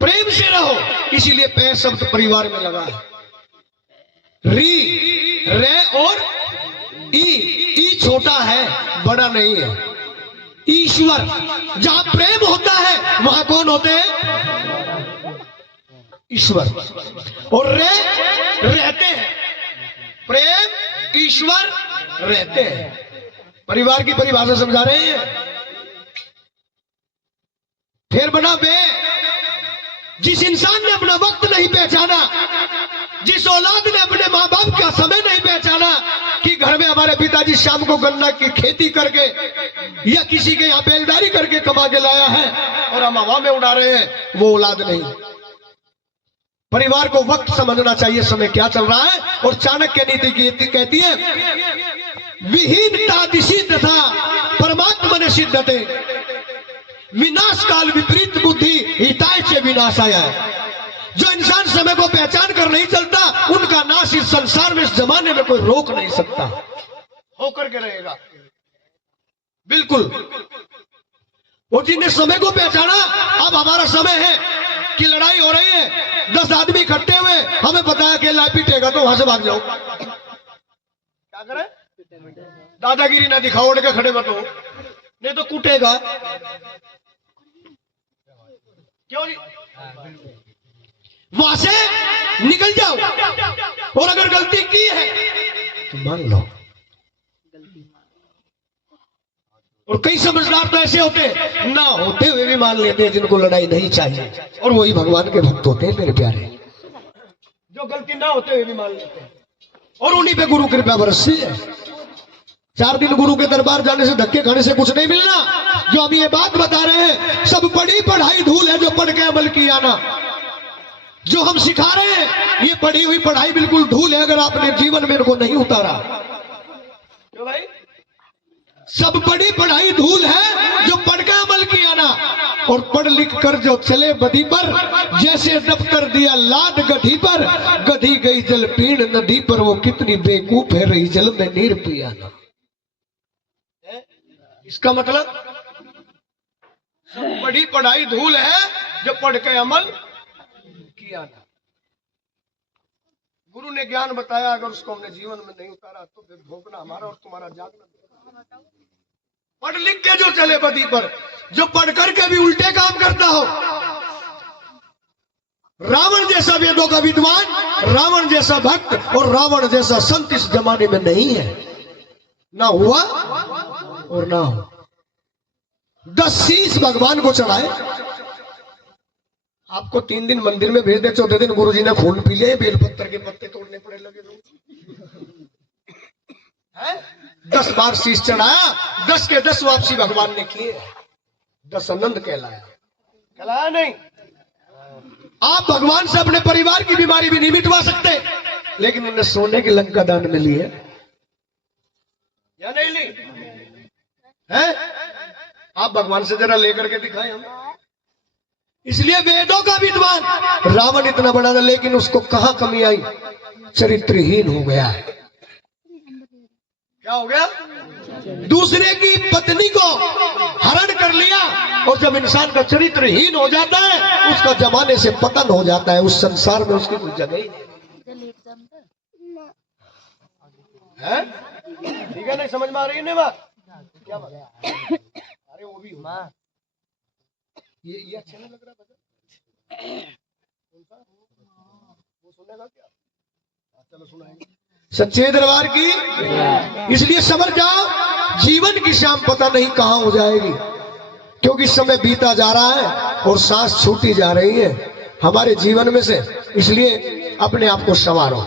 प्रेम से रहो, इसीलिए पे शब्द परिवार में लगा है। री, रे और ई छोटा है, बड़ा नहीं है। ईश्वर, जहां प्रेम होता है वहां कौन होते हैं? ईश्वर। और रे, रहते हैं। प्रेम, ईश्वर, रहते हैं। परिवार की परिभाषा समझा रहे हैं। फिर बना बे, जिस इंसान ने अपना वक्त नहीं पहचाना, जिस औलाद ने अपने माँ बाप का समय नहीं पहचाना कि घर में हमारे पिताजी शाम को गन्ना की खेती करके या किसी के यहाँ बेलदारी करके कमा के लाया है और हम हवा में उड़ा रहे हैं, वो औलाद नहीं। परिवार को वक्त समझना चाहिए, समय क्या चल रहा है। और चाणक्य नीति कहती है विहीनता दिशी तथा परमात्मा ने सिद्धते, विनाश काल विपरीत बुद्धि हिताय से विनाश आया है। जो इंसान समय को पहचान कर नहीं चलता, उनका नाश इस संसार में, इस जमाने में कोई रोक नहीं सकता, होकर के रहेगा। बिल्कुल। और जिनने समय को पहचाना, अब हमारा समय है कि लड़ाई हो रही है, 10 आदमी इकट्ठे हुए, हमें पता है कि ला पीटेगा तो वहां से भाग जाओ। क्या करें? दादागिरी ना दिखाओ, उड़ के खड़े मत हो, नहीं तो कूटेगा। क्यों नहीं? वहां से निकल जाओ, और अगर गलती की है तो मान लो। और कई समझदार तो ऐसे होते ना होते हुए भी मान लेते हैं, जिनको लड़ाई नहीं चाहिए, और वही भगवान के भक्त होते हैं मेरे प्यारे, जो गलती ना होते हुए भी मान लेते हैं। और उन्हीं पे गुरु कृपा बरसती है। 4 दिन गुरु के दरबार जाने से, धक्के खाने से कुछ नहीं मिलना। जो हम ये बात बता रहे हैं, सब पढ़ी पढ़ाई धूल है, जो पढ़ के अमल किया ना। जो हम सिखा रहे हैं, ये पढ़ी हुई पढ़ाई बिल्कुल धूल है, अगर आपने जीवन में इनको नहीं उतारा। क्यों भाई? सब पढ़ी पढ़ाई धूल है, जो पढ़ के अमल किया ना। और पढ़ लिख कर जो चले बदी पर, जैसे दफ्तर दिया लाद गधी पर, गधी गई जल पीण नदी पर, वो कितनी बेवकूफ है, रही जल में नीर पिया ना। इसका मतलब सब पढ़ी पढ़ाई धूल है, जो पढ़ के अमल किया ना। गुरु ने ज्ञान बताया, अगर उसको हमने जीवन में नहीं उतारा तो फिर भोगना हमारा और तुम्हारा जागना। पढ़ लिख के जो चले बदी पर, जो पढ़ करके भी उल्टे काम करता हो। रावण जैसा वेदों का विद्वान, रावण जैसा भक्त और रावण जैसा संत इस जमाने में नहीं है, ना हुआ और ना हो। 10 शीश भगवान को चढ़ाए। आपको 3 दिन मंदिर में भेज दे, 4थे दिन गुरुजी ने खून पी लिए, बेलपत्र के पत्ते तोड़ने पड़े लगे लोग। 10 बार शीश चढ़ाया, 10 के 10 वापसी भगवान ने किए। 10 आनंद कहलाया, कहलाया नहीं। आप भगवान से अपने परिवार की बीमारी भी नहीं मिटवा सकते, लेकिन इन्हें सोने की लंका दान में ली है या नहीं ली है? आप भगवान से जरा लेकर के दिखाएं हम। इसलिए वेदों का विद्वान रावण इतना बड़ा था, लेकिन उसको कहां कमी आई? चरित्रहीन हो गया है। क्या हो गया? दूसरे की पत्नी को हरण कर लिया। और जब इंसान का चरित्रहीन हो जाता है, उसका जमाने से पतन हो जाता है, उस संसार में उसकी कोई जगह ही नहीं है। ठीक है, नहीं समझ में आ रही है बात? क्या बात? अरे वो भी माँ, ये अच्छा नहीं लग रहा भजन? वो सुनेगा क्या? चलो सुनाएंगे। सच्चे दरबार की। इसलिए समझ जाओ, जीवन की शाम पता नहीं कहां हो जाएगी, क्योंकि समय बीता जा रहा है और सांस छूटी जा रही है हमारे जीवन में से। इसलिए अपने आप को संवारो।